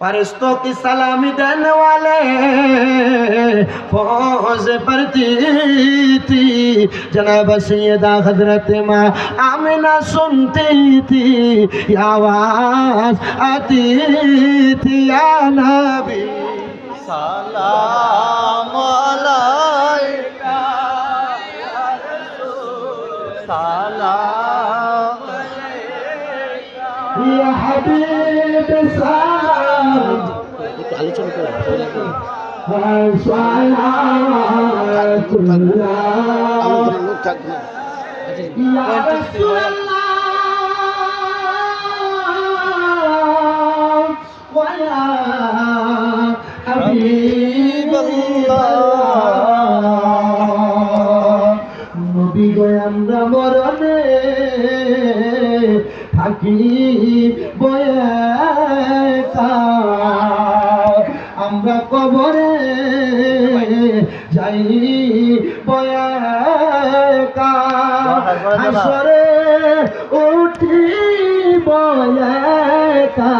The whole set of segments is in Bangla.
फरिश्तों की सलामी देने वाले फौज पड़ती थी। जनाब सैयदा हजरत माँ आमिना सुनती थी, आवाज आती थी, या नबी सलाम अलैका या रसूल सलाम अलैका या हबीब सलाम आलोचना करा নবী গো আমরা মরণে থাকি বয়েকা, আমরা কবরে যাই বয়েকা, হাসরে উঠি বয়েকা,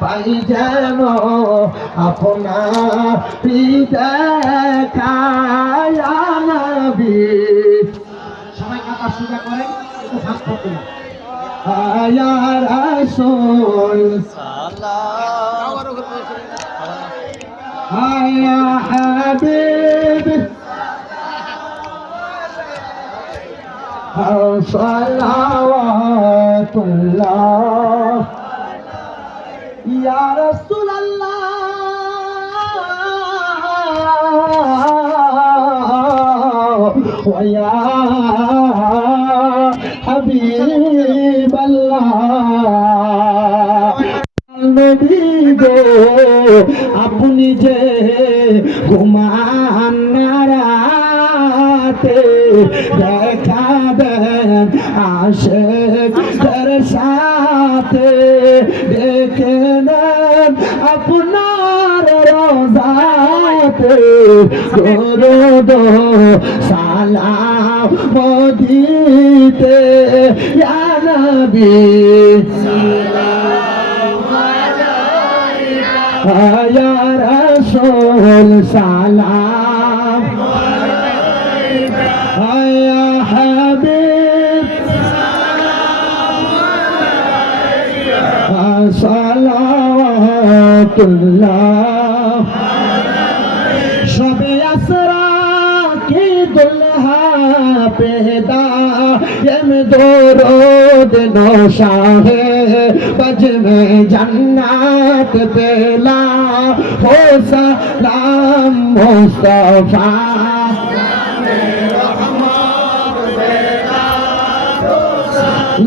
পাই যেন আপনার দেখা ইয়া নবী। সবাই কাপড় সুজা করেন, একটু হাত পড়তে ইয়া রাসূল সালাম ইয়া হাবিব সালাওয়াতুল্লাহ ইয়া রাসূলুল্লাহ ওয়া ইয়া হাবিবাল্লাহ। নবী গো আপনি যে ঘুমান না রাতে, দেখা দেন আশিকদের সাথে, দেখে নেন আপনার রোজাতে, দরুদ সালাম দিতে ইয়া নবী या रसूल सलाम या हबीब सलावतुल्लाह। शबे असरा की दुल्हा पैदा यम दरूद नौशाहे बज में जन्नत पेला हो सलाम मुस्तफा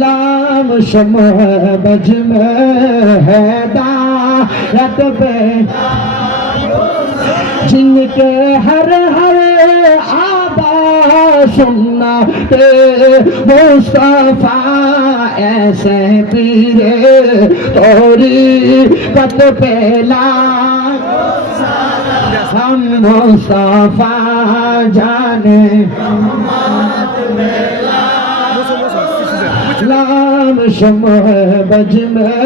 लाम शम्ह बज में हैदायत पे जिनके हर हर आबा सुन्ना ते मुस्तफा ऐसे पीरे तोरी कत पेला हम मुस्तफा जाने लाम शम्ह बज में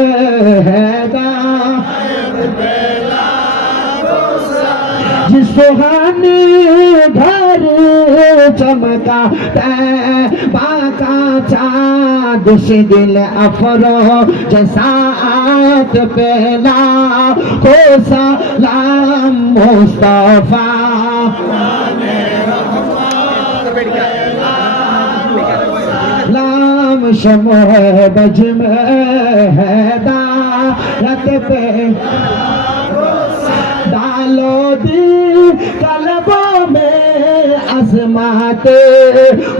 हैदायत जिस सुहानी घर चमका बाका चाँद से दिल अफरो जसात पेला को सलाम मुस्तफा लाम शम्ह बज में हैदायत पे डालो दी कल्बों में अज़मते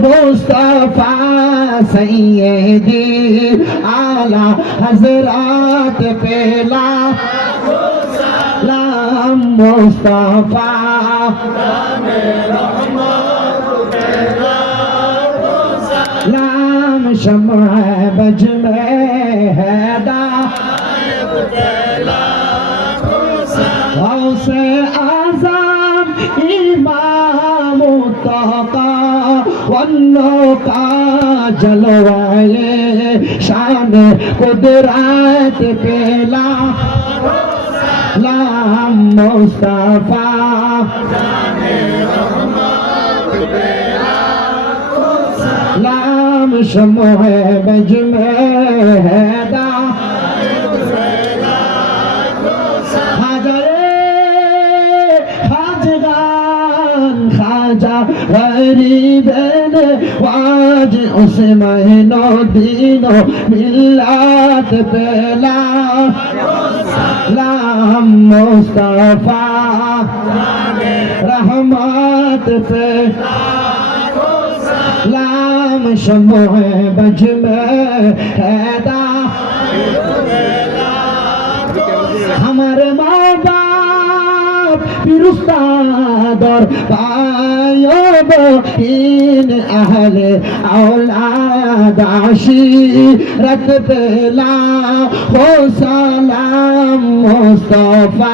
मुस्तफा सैयदी आला हज़रात पेला लाम मुस्तफा लाम शम्ह बज में से आज़म इमाम तका वन्नो का जलवाए शान कुदरत पेला लाम मुस्तफा लाम शमोह बज में हैदा खाजा गरीब वाज उसे महीनो दीनो मिल्लत पेला लाम मुस्तफा रहमत पे लाम शमोह बज में हैदा हमारे माँ बाप पिरुस्तादर पायोब इन अहले औलाद आशीरत पेला हो सलाम मुस्तफा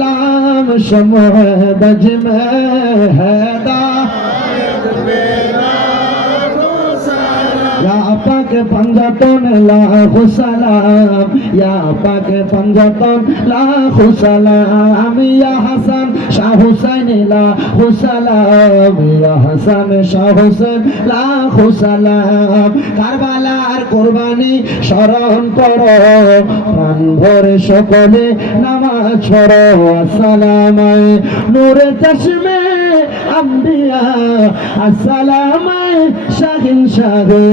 लाम शमोह बज में हैदा या पाक पंजतन लाखो सलाम या पाक पंजतन लाखो सलाम या हसन शाह हुसैन लाखो सलाम या हसन शाह हुसैन लाखो सलाम কারবালার কুরবানি স্মরণ করো প্রাণ ভরে সকলে নামাজ পড়ো আসসালামু নূরে চশমে আম্বিয়া আসসালামু শাহিন শাহে